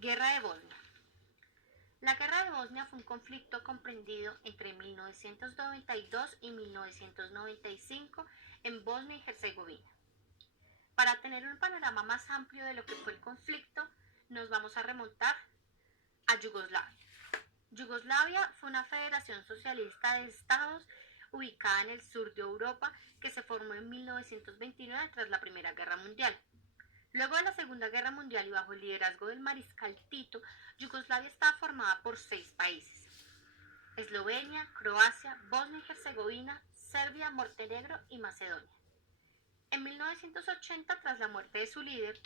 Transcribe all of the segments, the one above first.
Guerra de Bosnia. La Guerra de Bosnia fue un conflicto comprendido entre 1992 y 1995 en Bosnia y Herzegovina. Para tener un panorama más amplio de lo que fue el conflicto, nos vamos a remontar a Yugoslavia. Yugoslavia fue una federación socialista de estados ubicada en el sur de Europa que se formó en 1929 tras la Primera Guerra Mundial. Luego de la Segunda Guerra Mundial y bajo el liderazgo del mariscal Tito, Yugoslavia estaba formada por 6 países: Eslovenia, Croacia, Bosnia y Herzegovina, Serbia, Montenegro y Macedonia. En 1980, tras la muerte de su líder,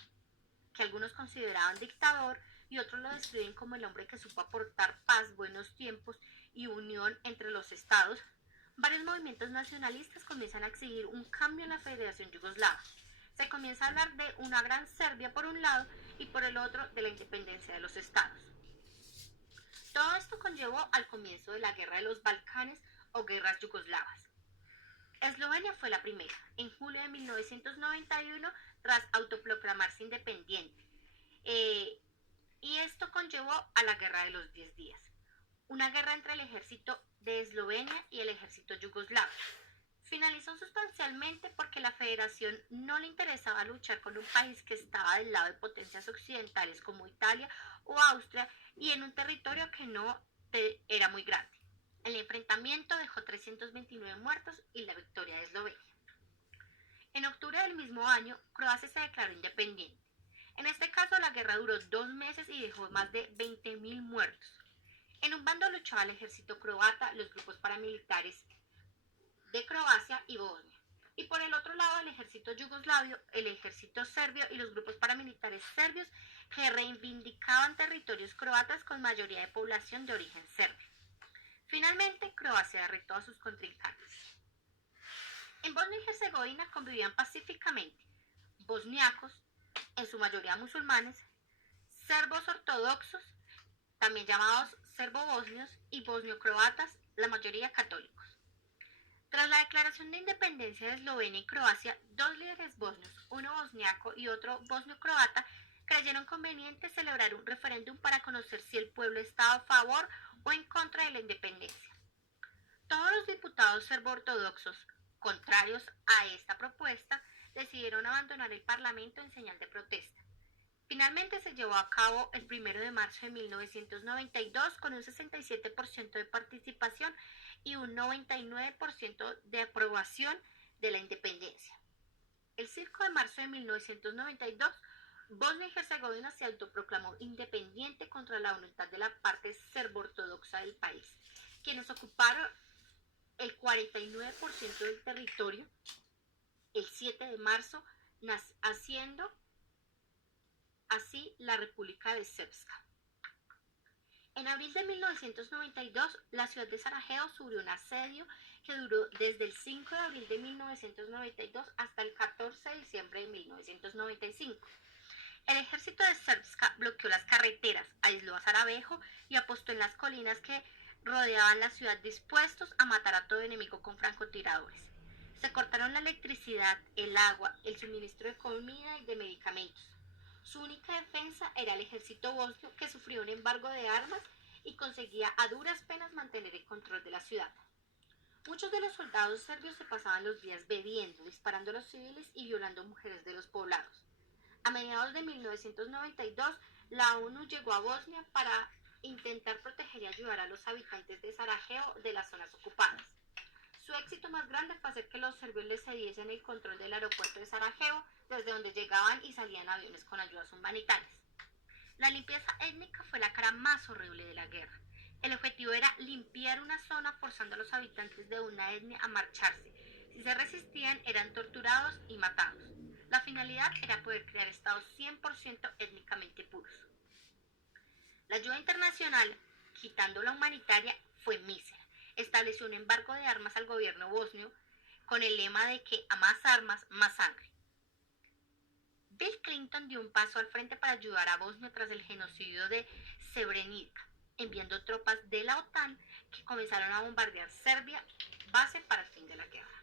que algunos consideraban dictador y otros lo describen como el hombre que supo aportar paz, buenos tiempos y unión entre los estados, varios movimientos nacionalistas comienzan a exigir un cambio en la Federación Yugoslava. Se comienza a hablar de una gran Serbia por un lado y por el otro de la independencia de los estados. Todo esto conllevó al comienzo de la Guerra de los Balcanes o guerras yugoslavas. Eslovenia fue la primera, en julio de 1991, tras autoproclamarse independiente. Y esto conllevó a la Guerra de los 10 días, una guerra entre el ejército de Eslovenia y el ejército yugoslavo. Finalizó sustancialmente porque la federación no le interesaba luchar con un país que estaba del lado de potencias occidentales como Italia o Austria y en un territorio que no era muy grande. El enfrentamiento dejó 329 muertos y la victoria de Eslovenia. En octubre del mismo año, Croacia se declaró independiente. En este caso, la guerra duró 2 meses y dejó más de 20.000 muertos. En un bando luchaba el ejército croata, los grupos paramilitares de Croacia y Bosnia. Y por el otro lado, el ejército yugoslavio, el ejército serbio y los grupos paramilitares serbios que reivindicaban territorios croatas con mayoría de población de origen serbio. Finalmente, Croacia derrotó a sus contrincantes. En Bosnia y Herzegovina convivían pacíficamente bosniacos, en su mayoría musulmanes, serbos ortodoxos, también llamados serbo-bosnios, y bosnio-croatas, la mayoría católicos. Tras la declaración de independencia de Eslovenia y Croacia, 2 líderes bosnios, uno bosniaco y otro bosnio-croata, creyeron conveniente celebrar un referéndum para conocer si el pueblo estaba a favor o en contra de la independencia. Todos los diputados serbo-ortodoxos, contrarios a esta propuesta, decidieron abandonar el parlamento en señal de protesta. Finalmente se llevó a cabo el 1 de marzo de 1992 con un 67% de participación y un 99% de aprobación de la independencia. El 5 de marzo de 1992, Bosnia y Herzegovina se autoproclamó independiente contra la voluntad de la parte serbo-ortodoxa del país, quienes ocuparon el 49% del territorio el 7 de marzo, haciendo así la República de Srpska. En abril de 1992, la ciudad de Sarajevo sufrió un asedio que duró desde el 5 de abril de 1992 hasta el 14 de diciembre de 1995. El ejército de Srpska bloqueó las carreteras, aisló a Sarajevo y apostó en las colinas que rodeaban la ciudad, dispuestos a matar a todo enemigo con francotiradores. Se cortaron la electricidad, el agua, el suministro de comida y de medicamentos. Su única defensa era el ejército bosnio, que sufrió un embargo de armas y conseguía a duras penas mantener el control de la ciudad. Muchos de los soldados serbios se pasaban los días bebiendo, disparando a los civiles y violando mujeres de los poblados. A mediados de 1992, la ONU llegó a Bosnia para intentar proteger y ayudar a los habitantes de Sarajevo de las zonas ocupadas. Su éxito más grande fue hacer que los serbios les cediesen el control del aeropuerto de Sarajevo, desde donde llegaban y salían aviones con ayudas humanitarias. La limpieza étnica fue la cara más horrible de la guerra. El objetivo era limpiar una zona forzando a los habitantes de una etnia a marcharse. Si se resistían, eran torturados y matados. La finalidad era poder crear estados 100% étnicamente puros. La ayuda internacional, quitando la humanitaria, fue mísera. Estableció un embargo de armas al gobierno bosnio con el lema de que a más armas, más sangre. Bill Clinton dio un paso al frente para ayudar a Bosnia tras el genocidio de Srebrenica, enviando tropas de la OTAN que comenzaron a bombardear Serbia, base para el fin de la guerra.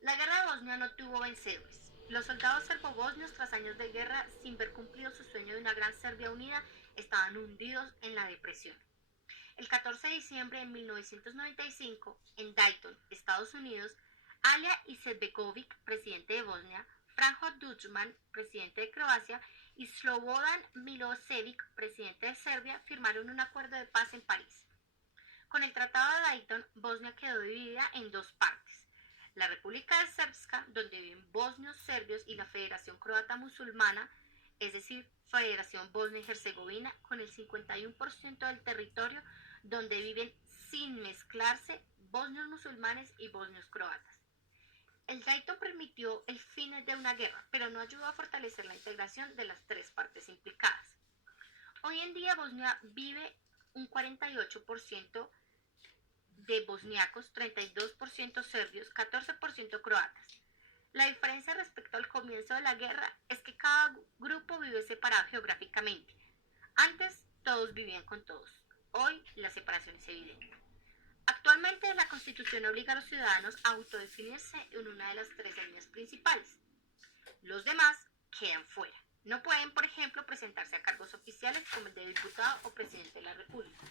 La guerra de Bosnia no tuvo vencedores. Los soldados serbobosnios, tras años de guerra, sin ver cumplido su sueño de una gran Serbia unida, estaban hundidos en la depresión. El 14 de diciembre de 1995, en Dayton, Estados Unidos, Alija Izetbegović, presidente de Bosnia, Franjo Tuđman, presidente de Croacia, y Slobodan Milošević, presidente de Serbia, firmaron un acuerdo de paz en París. Con el Tratado de Dayton, Bosnia quedó dividida en dos partes: la República Srpska, donde viven bosnios serbios, y la Federación Croata Musulmana, es decir, Federación Bosnia y Herzegovina, con el 51% del territorio, donde viven sin mezclarse bosnios musulmanes y bosnios croatas. El Dayton permitió el fin de una guerra, pero no ayudó a fortalecer la integración de las tres partes implicadas. Hoy en día Bosnia vive un 48% de bosniacos, 32% serbios, 14% croatas. La diferencia respecto al comienzo de la guerra es que cada grupo vive separado geográficamente. Antes todos vivían con todos. Hoy la separación es evidente. Actualmente la Constitución obliga a los ciudadanos a autodefinirse en una de las tres etnias principales. Los demás quedan fuera. No pueden, por ejemplo, presentarse a cargos oficiales como el de diputado o presidente de la República.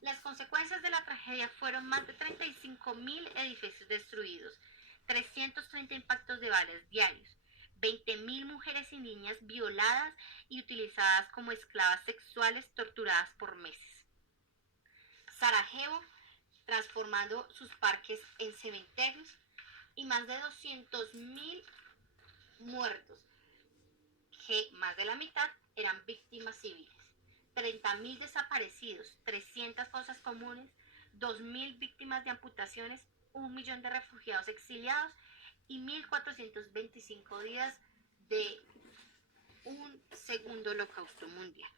Las consecuencias de la tragedia fueron más de 35.000 edificios destruidos, 330 impactos de balas diarios, 20.000 mujeres y niñas violadas y utilizadas como esclavas sexuales torturadas por meses. Sarajevo transformando sus parques en cementerios, y más de 200.000 muertos, que más de la mitad eran víctimas civiles. 30.000 desaparecidos, 300 fosas comunes, 2.000 víctimas de amputaciones, 1 millón de refugiados exiliados y 1.425 días de un segundo holocausto mundial.